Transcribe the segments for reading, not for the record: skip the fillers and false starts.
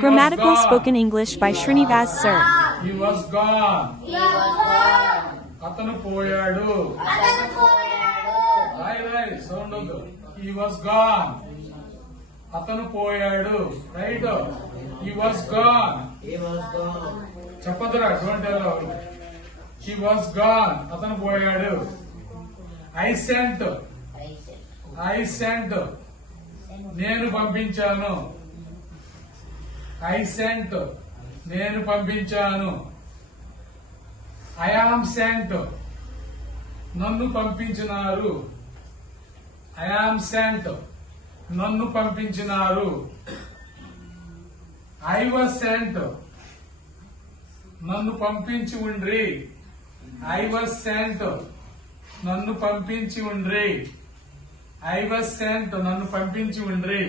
Grammatical spoken English by Srinivas Sir. He was gone. అతను పోయాడు. రాయ్ సౌండ్ వద్దు. He was gone. అతను పోయాడు. రైట్. He was gone. చెప్పదురా don't tell. He was gone. అతను పోయాడు. I sent. నేను పంపించాను. I sent. నేను పంపించాను. I am sent. నన్ను పంపించినారు. I am sent. నన్ను పంపించినారు. I was sent. నన్ను పంపించి ఉండ్రి. I was sent. నన్ను పంపించి ఉండ్రి. I was sent. నన్ను పంపించి ఉండ్రి.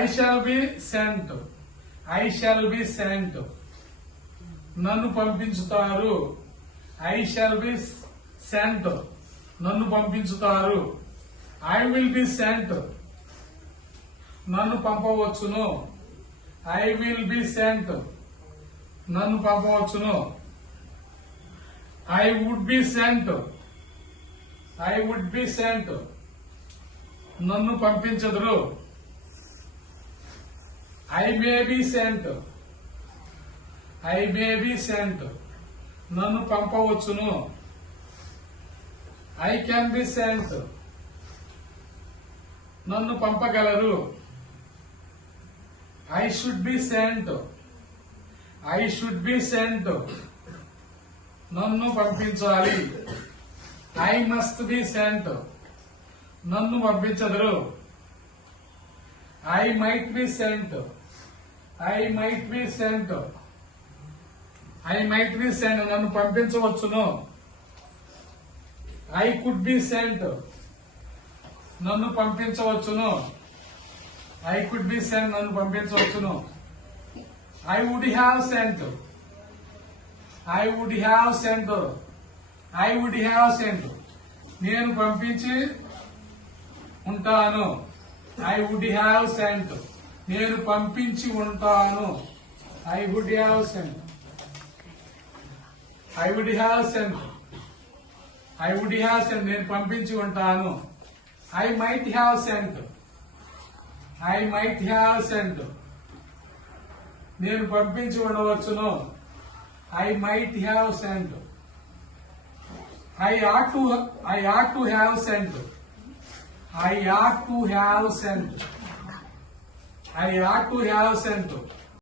I shall be sent. I shall be sent. నన్ను పంపించుతారు. I shall be sent. నన్ను పంపించుతారు. I will be sent. నన్ను పంపవచ్చును. I will be sent. నన్ను పంపవచ్చును. I would be sent. I would be sent. నన్ను పంపించదురు. I may be sent. I may be sent. నన్ను పంపవచ్చును. I can be sent. నన్ను పంపగలరు. I should be sent. I should be sent. నన్ను పంపించాలి. I must be sent. నన్ను పంపించదురు. I might be sent. I might be sent. I might be sent. నన్ను పంపించవచ్చును. I could be sent. నన్ను పంపించవచ్చును. I could be sent. నన్ను పంపించవచ్చును. I would have sent. I would have sent. I would have sent. నేను పంపించి ఉంటాను. I would have sent. నేను పంపించి ఉంటాను. I would have sent. I would have sent. I would have sent. నేను పంపించి ఉంటాను. I might have sent. I might have sent. నేను పంపించి ఉండవచ్చును. I might have sent. I ought to have sent. I ought to have sent. I ought to have sent.